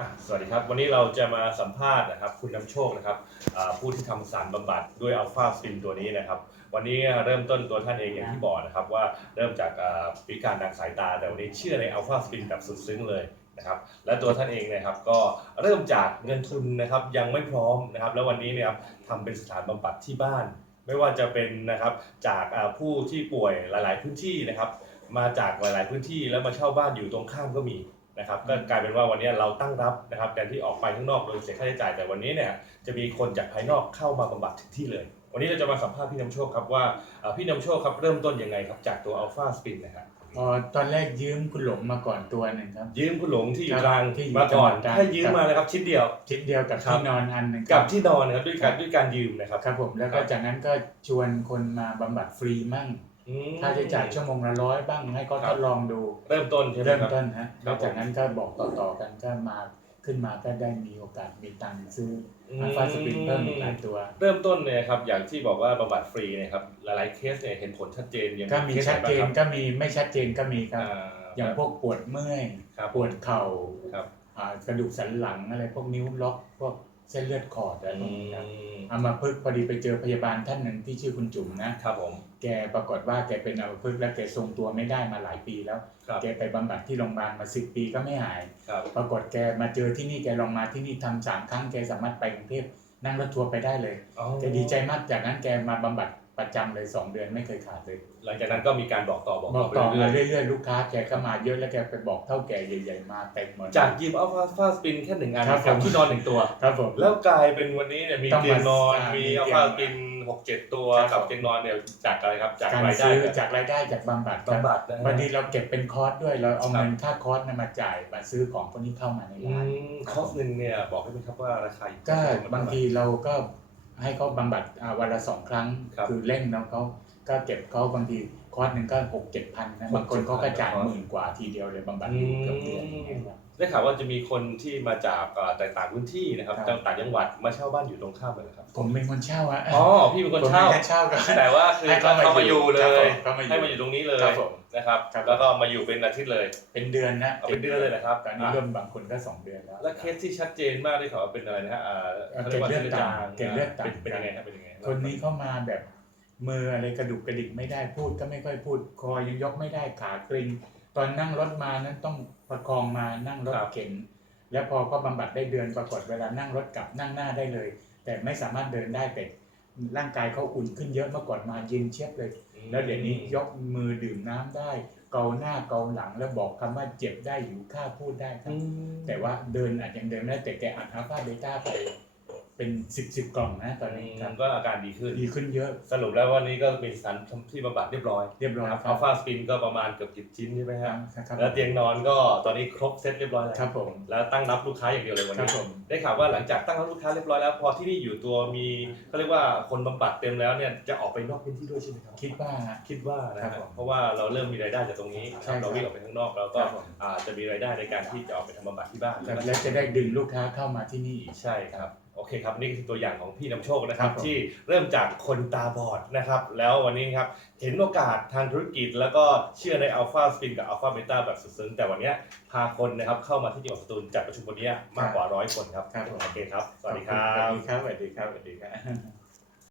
อะสวัสดีครับ วันนี้เราจะมาสัมภาษณ์นะครับ คุณนำโชคนะครับอ่าผู้ที่ทำสารบำบัดด้วยอัลฟาสปินตัวนี้นะครับ วันนี้เริ่มต้นตัวท่านเองอย่างที่บอกนะครับ ว่าเริ่มจากอ่าพิการทางสายตา แต่วันนี้เชื่อในอัลฟาสปินแบบสุดซึ้งเลยนะครับและตัวท่านเองเนะครับก็เริ่มจากเงินทุนนะครับยังไม่พร้อมนะครับ แล้ววันนี้เนี่ยครับทำเป็นสถานบำบัดที่บ้าน ไม่ว่าจะเป็นนะครับจากอ่าผู้ที่ป่วยหลาย ๆ พื้นที่นะครับ มาจากหลาย ๆ พื้นที่แล้วมาเช่าบ้านอยู่ตรงข้ามก็มี นะครับก็กลายเป็นว่าวันนี้เราตั้งรับนะครับแทนที่ออกไปข้างนอกโดยเสียค่าใช้จ่ายแต่วันนี้เนี่ยจะมีคนจากภายนอกเข้ามาบำบัดถึงที่เลย วันนี้เราจะมาสัมภาษณ์พี่นำโชคครับว่าเอ่อพี่นำโชคครับเริ่มต้นยังไงครับจากตัวอัลฟาสปินนะครับพอตอนแรกยืมคุณหลงมาก่อนตัวหนึ่งครับ ยืมคุณหลงที่อยู่ครับกลางที่อยู่มาก่อนจังหวัดตรังให้ยืมมาเลยครับชิ้นเดียว ชิ้นเดียวกับครับที่นอนอันหนึ่งกับที่นอนนะครับด้วยการด้วยการยืมนะครับครับผมแล้วก็จากนั้นก็ชวนคนมาบำบัดฟรีมั่งอืม ค่าใช้จ่ายชั่วโมงละร้อยบ้างให้เขาครัทบดลองดูเริ่มต้นใช่ไหมเริ่มครับ ต้นฮะครัแล้บวจากนั้นก็บอกต่อๆกันก็มาขึ้นมาก็ได้มีโอกาสมีตังค์ซื้ออัลฟาสปินเพิ่มอีกหลายตัว เริ่มต้นเนี่ยครับอย่างที่บอกว่าบำบัดฟรีเนะครับหลายๆเคสเนี่ยเห็นผลชัดเจนยังก็มีคสชัดไหบ้าเจงคนรับก็มีไม่ชัดเจนก็มีครับ อ่าอย่างพวกปวดเมื่อยครับปวดเข่าครับอ่ากระดูกสันหลังอะไรพวกนิ้วล็อกพวกเส้นเลือดขอดอะไรพวกนี้ครับเอามาพึกษ์พอดีไปเจอพยาบาลท่านหนึ่งที่ชื่อคุณจุ๋มนะครับผม แกปรากฏว่าแกเป็นอัมพฤกษ์และแกทรงตัวไม่ได้มาหลายปีแล้ว ครับแกไปบำบัดที่โรงพยาบาลมาสิบปีก็ไม่หาย ครับปรากฏแกมาเจอที่นี่แกลองมาที่นี่ทำสามครั้งแกสามารถไปกรุงเทพนั่งรถทัวร์ไปได้เลยอ๋อแกดีใจมากจากนั้นแกมาบำบัด ประจำเลยสองเดือนไม่เคยขาดเลย หลังจากนั้นก็มีการบอกต่อบอกบต่ออกไปต่อเรื่มาอยเรื่อยๆลูกค้าแกก็มาเยอะแล้วแกไปบอกเท่าแก่ใหญ่ๆมาเต็มหมดๆจากยิมอัลฟาฟาสปินแค่หนึ่งอันครับกับผม ที่นอนหนึ่งตัว ครับผม แล้วกลายเป็นวันนี้เนี่ยมีต้องมาเตียงนอนอ่ามีมีอัลเตียงฟาสปินหกเจ็ดตัวครับ กับเตียงนอนเนี่ยจากอะไรครับจากการรายได้ซื้อจากจากรายได้จากบำบัดครับบำบัดนะฮะวันนี้เราเก็บเป็นคอร์สด้วยเราเอาครับเงินค่าคอร์สนะมาจ่ายมาซื้อของพวกนี้เข้ามาในอืร้าน มคอสหนึ่งเนี่ยบอกได้ไหมครับว่าราคาอยู่ก็ที่เท่ไหร่บางทีเราก็ ให้เขาบำบัดอ่าวันละสองครั้งครับอเร่งแล้วเขาก็เก็บเขาบางทีค อร์สหนึ่งก็หกเจ็ดพันนะบางคนเขาก็จ่ายคอร์สหมื่นกว่าทีเดียวเลยบำบัดอืมเกือบเดือนอย่างเงี้ยครับได้ข่าวว่าจะมีคนที่มาจากเอ่อต่างๆพื้นที่นะครับครับต่างจังหวัดมาเช่าบ้านอยู่ตรงข้ามเลยครับ ผมเป็นคนเช่าอะอ๋อพี่เป็นคนผมเช่าป็เช่าก็แต่ว่าคือให้เขาเขามามาอยู่เลครับผยมเขามาอยู่ให้มาอยู่ตรงนี้เลยครับผมนะครับครับแล้วก็มาอยู่เป็นอาทิตย์เลย เป็นเดือนนะเอาเป็นเดือนเลยนะครับตอนนี้อะเริ่มบางคนก็สองเดือนแล้วแล้วเคสที่ชัดเจนมากได้ข่าวว่าเป็นอะไรนะฮะอ่าเอ่อขารียว่าเกล็ดเลือดต่ำส้นเกล็ดเลือดต่ำเป็นเป็นยังไงครับเป็นยังไงคนนี้เข้ามาแบบ มืออะไรกระดุกกระดิกไม่ได้พูดก็ไม่ค่อยพูดคอยังยกไม่ได้ขาเกร็งตอนนั่งรถมานั้นต้องประคองมานั่งรถเข็นแล้วพอก็บำบัดได้เดือนปรากฏเวลานั่งรถกลับนั่งหน้าได้เลย แต่ไม่สามารถเดินได้แต่ร่างกายเขาอุ่นขึ้นเยอะเมื่อก่อนมาเย็นเชียบเลย แล้วเดี๋ยวนี้ยกมือดื่มน้ำได้ เกาหน้าเกาหลังแล้วบอกคำว่าเจ็บได้หิวข้าวพูดได้ครัอืบมแต่ว่าเดินอาจยังเดินไม่ได้แต่แกอัดอัลฟาเบต้าไป เป็นสิบสิบกล่องนะตอนอืนี้มครับก็อาการดีขึ้นดีขึ้นเยอะสรุปแล้ววันนี้ก็มีสารที่บำบัดเรียบร้อยเรียบร้อยนะครับคอัรัลบฟาสปินก็ประมาณเกือบสิบชิ้นใช่ไหมฮะครับแล้วเตียงนอนก็ตอนนี้ครบเซตเรียบร้อยแล้วครับผมแล้วตั้งรับลูกค้าอย่างเดียวเลยวันครันี้บผมได้ข่าวว่าหลังจากตั้งรับลูกค้าเรียบร้อยแล้วพอที่นี่อยู่ตัวมีเขาเรียกว่าคนบำบัดเต็มแล้วเนี่ยจะออกไปนอกพื้นที่ด้วยใช่ไหมครับคิดว่าคิดว่านะคครัรับบผมเพราะว่าเราเริ่มมีรายได้จากตรงนี้นะคใช่รับครับเราวิ่งออกไปข้างนอกเราก็ครับผมอาจจะมีรายได้ในการที่จะออกไปทำบำบัดที่บ้านครับและจะได้ดึงลูกค้าเข้ามาที่นี่อีกใช่ครับโอ เคครับนี่คือตัวอย่างของพี่นำโชคนะครับ ครับผม ที่เริ่มจากคนตาบอดนะครับ แล้ววันนี้ครับเห็นโอกาสทางธุรกิจ แล้วก็เชื่อในอัลฟาสปินกับอัลฟาเบต้าแบบสุดซึ้งแต่วันเนี้ยพาคนนะครับเข้ามาที่จังหวัดสตูลจัดประชุมวันเนี้ยมากกว่าร้อยคนครับครับผม โอเคครับ สวัสดีครัสวับสดีครับสวัสดีครับสวัสดีครับ